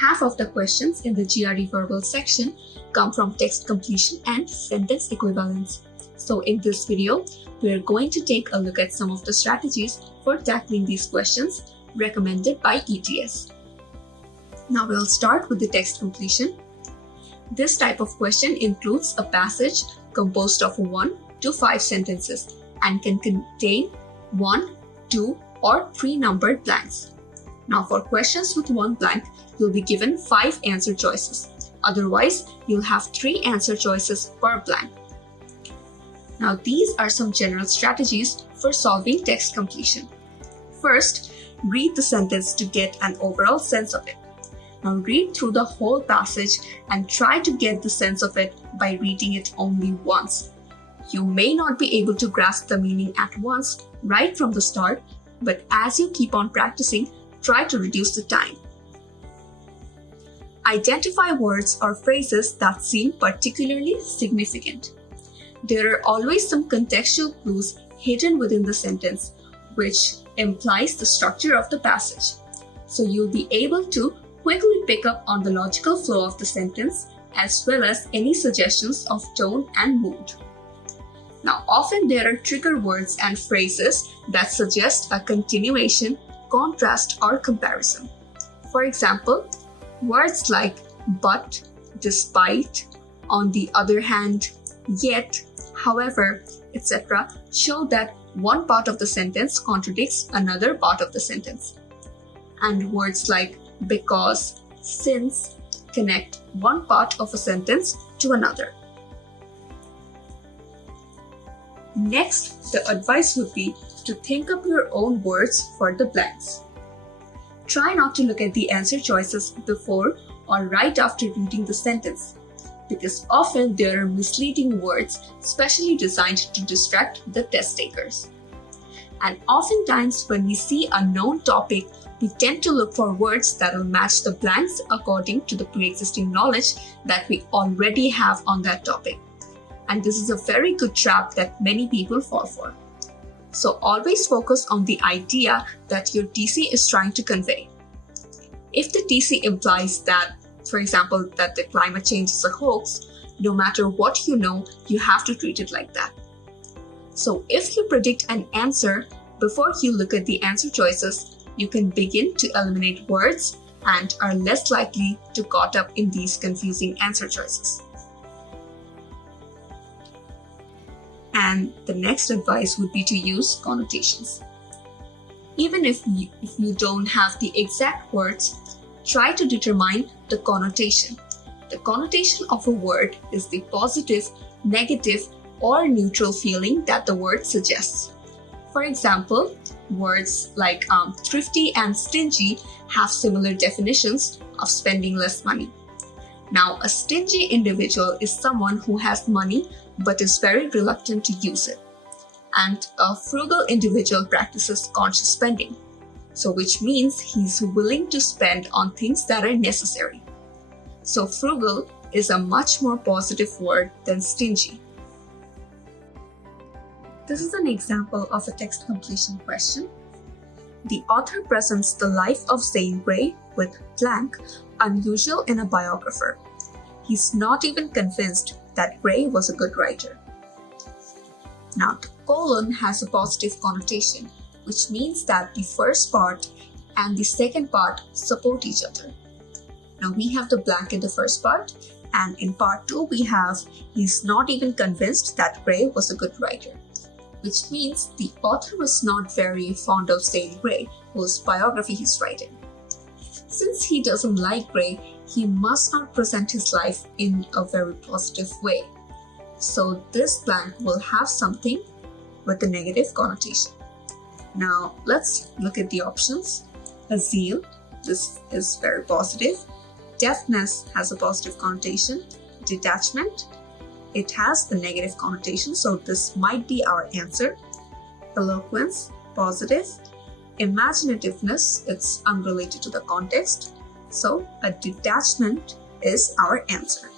Half of the questions in the GRE verbal section come from text completion and sentence equivalence. So in this video, we are going to take a look at some of the strategies for tackling these questions recommended by EGS. Now we'll start with the text completion. This type of question includes a passage composed of 1 to 5 sentences and can contain 1, 2, or 3 numbered blanks. Now for questions with 1 blank, you'll be given 5 answer choices. Otherwise, you'll have 3 answer choices per blank. Now these are some general strategies for solving text completion. First, read the sentence to get an overall sense of it. Now read through the whole passage and try to get the sense of it by reading it only once. You may not be able to grasp the meaning at once right from the start, but as you keep on practicing, try to reduce the time. Identify words or phrases that seem particularly significant. There are always some contextual clues hidden within the sentence, which implies the structure of the passage. So you'll be able to quickly pick up on the logical flow of the sentence as well as any suggestions of tone and mood. Now, often there are trigger words and phrases that suggest a continuation, contrast, or comparison. For example, words like but, despite, on the other hand, yet, however, etc. show that one part of the sentence contradicts another part of the sentence. And words like because, since connect one part of a sentence to another. Next, the advice would be to think up your own words for the blanks. Try not to look at the answer choices before or right after reading the sentence, because often there are misleading words specially designed to distract the test takers. And oftentimes when we see a known topic, we tend to look for words that will match the blanks according to the pre-existing knowledge that we already have on that topic. And this is a very good trap that many people fall for. So always focus on the idea that your TC is trying to convey. If the TC implies that, for example, that the climate change is a hoax, no matter what you know, you have to treat it like that. So if you predict an answer before you look at the answer choices, you can begin to eliminate words and are less likely to get caught up in these confusing answer choices. And the next advice would be to use connotations. Even if you don't have the exact words, try to determine the connotation. The connotation of a word is the positive, negative, or neutral feeling that the word suggests. For example, words like thrifty and stingy have similar definitions of spending less money. Now, a stingy individual is someone who has money but is very reluctant to use it. And a frugal individual practices conscious spending, so which means he's willing to spend on things that are necessary. So frugal is a much more positive word than stingy. This is an example of a text completion question. The author presents the life of Zane Grey with blank, unusual in a biographer. He's not even convinced that Grey was a good writer. Now, the colon has a positive connotation, which means that the first part and the second part support each other. Now, we have the blank in the first part, and in part 2 we have he's not even convinced that Grey was a good writer, which means the author was not very fond of Zane Grey, whose biography he's writing. Since he doesn't like Grey, he must not present his life in a very positive way. So this blank will have something with a negative connotation. Now let's look at the options. Zeal, this is very positive. Deafness has a positive connotation. Detachment, it has the negative connotation, so this might be our answer. Eloquence, positive. Imaginativeness, it's unrelated to the context, so a detachment is our answer.